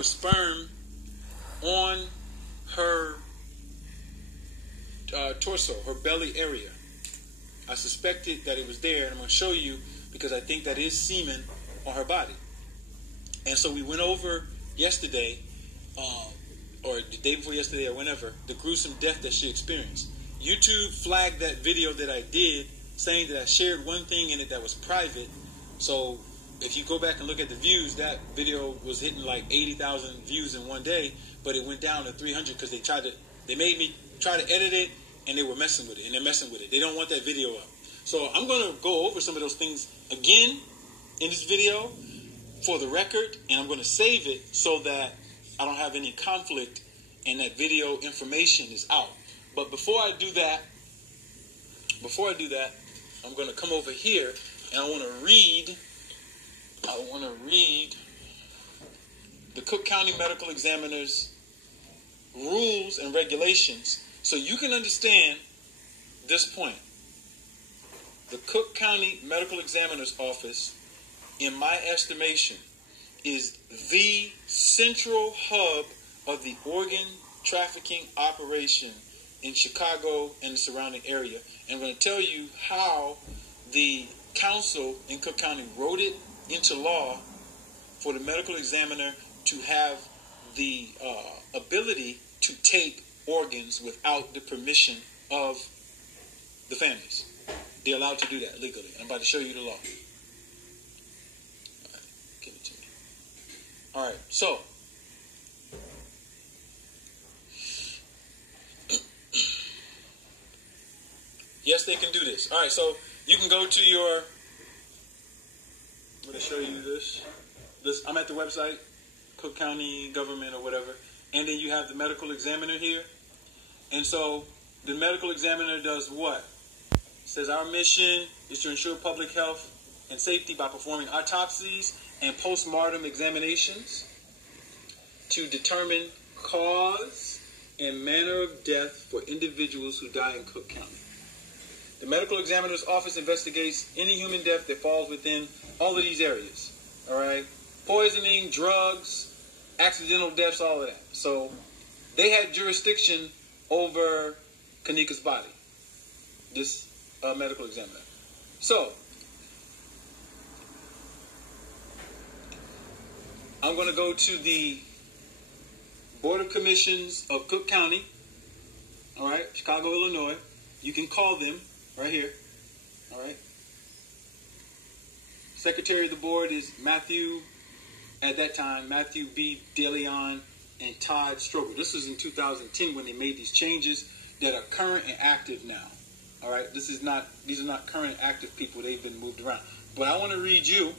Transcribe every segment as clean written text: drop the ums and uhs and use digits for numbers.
was sperm on her torso, her belly area. I suspected that it was there, and I'm going to show you because I think that is semen on her body. And so we went over yesterday, or the day before yesterday, or whenever, the gruesome death that she experienced. YouTube flagged that video that I did, saying that I shared one thing in it that was private. So if you go back and look at the views, that video was hitting like 80,000 views in one day, but it went down to 300 because they made me try to edit it, and they were messing with it, and they're messing with it. They don't want that video up. So I'm going to go over some of those things again in this video for the record, and I'm going to save it so that I don't have any conflict and that video information is out. But before I do that, I'm going to come over here, and I want to read the Cook County Medical Examiner's rules and regulations so you can understand this point. The Cook County Medical Examiner's Office, in my estimation, is the central hub of the organ trafficking operation in Chicago and the surrounding area. And I'm going to tell you how the council in Cook County wrote it into law for the medical examiner to have the ability to take organs without the permission of the families. They're allowed to do that legally. I'm about to show you the law. All right, give it to me. All right, so yes, they can do this. All right, so you can go to your. I'm going to show you this. I'm at the website, Cook County Government or whatever, and then you have the medical examiner here. And so the medical examiner does what? It says our mission is to ensure public health and safety by performing autopsies and post-mortem examinations to determine cause and manner of death for individuals who die in Cook County. The medical examiner's office investigates any human death that falls within all of these areas. All right? Poisoning, drugs, accidental deaths, all of that. So they had jurisdiction over Kanika's body, this medical examiner. So I'm going to go to the Board of Commissions of Cook County, all right, Chicago, Illinois. You can call them right here, all right. Secretary of the board is Matthew B. DeLeon and Todd Strobel. This was in 2010 when they made these changes that are current and active now. All right, these are not current and active people. They've been moved around. But I want to read you.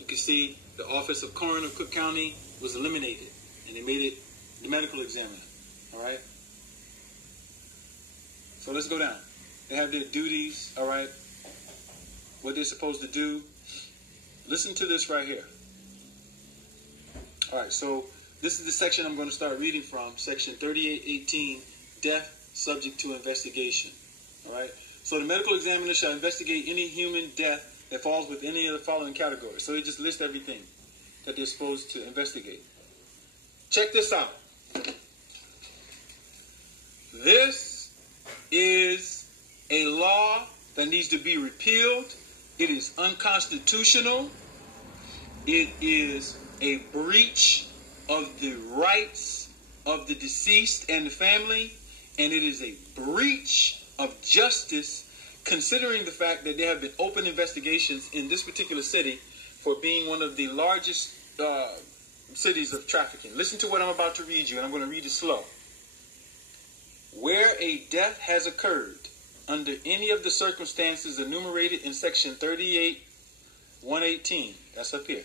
You can see the Office of Coroner of Cook County was eliminated, and they made it the medical examiner. All right. So let's go down. They have their duties. All right. What they're supposed to do. Listen to this right here. All right, so this is the section I'm going to start reading from, Section 3818, Death Subject to Investigation. All right, so the medical examiner shall investigate any human death that falls within any of the following categories. So they just list everything that they're supposed to investigate. Check this out. This is a law that needs to be repealed. It is unconstitutional. It is a breach of the rights of the deceased and the family, and it is a breach of justice, considering the fact that there have been open investigations in this particular city for being one of the largest cities of trafficking. Listen to what I'm about to read you, and I'm going to read it slow. Where a death has occurred under any of the circumstances enumerated in Section 38-118, that's up here,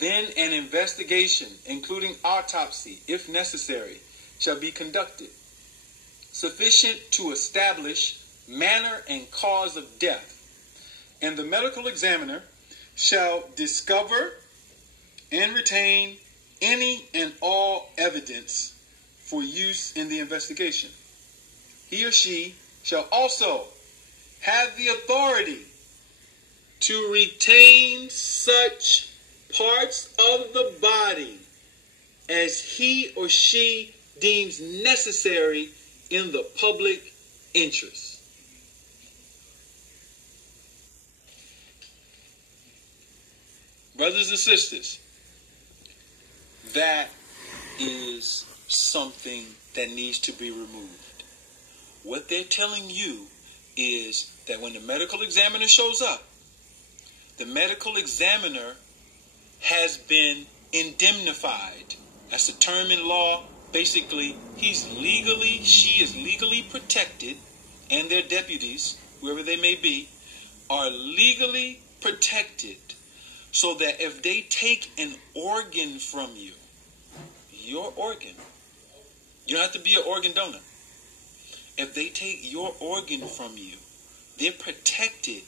then an investigation, including autopsy, if necessary, shall be conducted, sufficient to establish manner and cause of death. And the medical examiner shall discover and retain any and all evidence for use in the investigation. He or she shall also have the authority to retain such parts of the body as he or she deems necessary in the public interest. Brothers and sisters, that is something that needs to be removed. What they're telling you is that when the medical examiner shows up, the medical examiner has been indemnified. That's the term in law. Basically, she is legally protected, and their deputies, whoever they may be, are legally protected, so that if they take an organ from you, your organ, you don't have to be an organ donor. If they take your organ from you, they're protected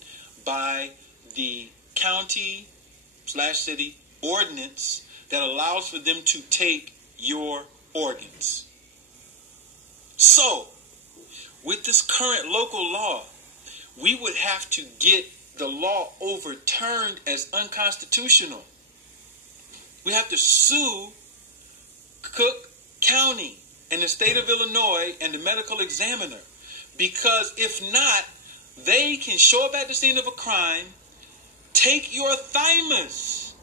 by the county/city ordinance that allows for them to take your organs. So, with this current local law, we would have to get the law overturned as unconstitutional. We have to sue Cook County and the state of Illinois and the medical examiner, because if not, they can show up at the scene of a crime, take your thymus,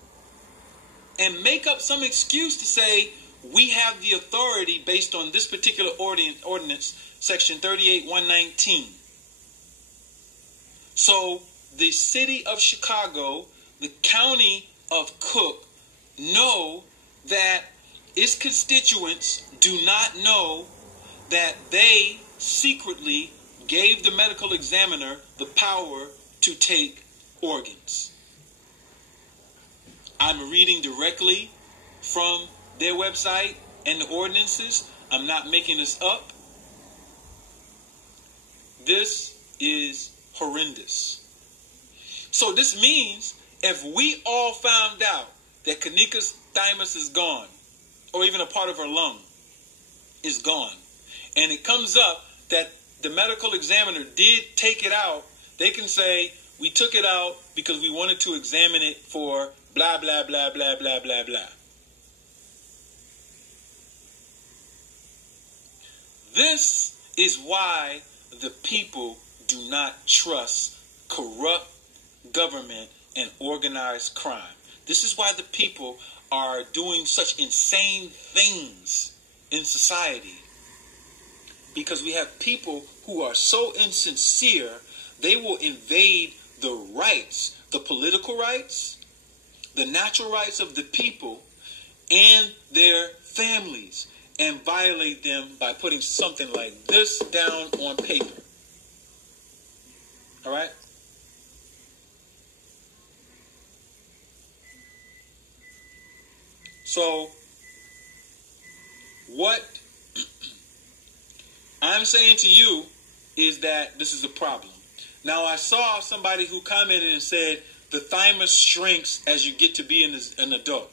and make up some excuse to say, we have the authority based on this particular ordinance, section 38-119. So the city of Chicago, the county of Cook, know that its constituents do not know that they secretly gave the medical examiner the power to take organs. I'm reading directly from their website and the ordinances. I'm not making this up. This is horrendous. So this means if we all found out that Kanika's thymus is gone, or even a part of her lung is gone, and it comes up that the medical examiner did take it out, they can say, we took it out because we wanted to examine it for blah, blah, blah, blah, blah, blah, blah. This is why the people do not trust corrupt government and organized crime. This is why the people are doing such insane things in society. Because we have people who are so insincere, they will invade the rights, the political rights, the natural rights of the people and their families, and violate them by putting something like this down on paper. All right? So, what I'm saying to you is that this is a problem. Now, I saw somebody who commented and said the thymus shrinks as you get to be an adult.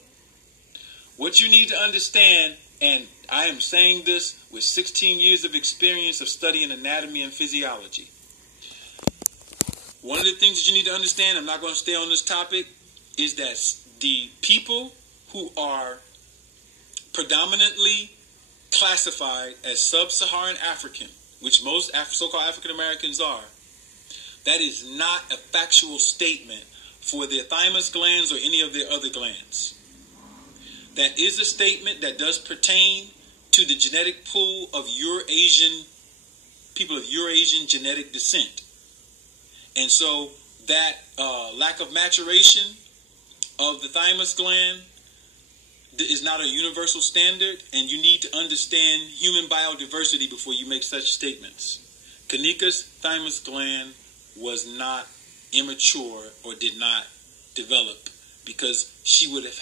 What you need to understand, and I am saying this with 16 years of experience of studying anatomy and physiology. One of the things that you need to understand, I'm not going to stay on this topic, is that the people who are predominantly classified as sub-Saharan African, which most so-called African Americans are, that is not a factual statement for their thymus glands or any of their other glands. That is a statement that does pertain to the genetic pool of Eurasian people of Eurasian genetic descent. And so that lack of maturation of the thymus gland is not a universal standard, and you need to understand human biodiversity before you make such statements. Kanika's thymus gland was not immature or did not develop because she would have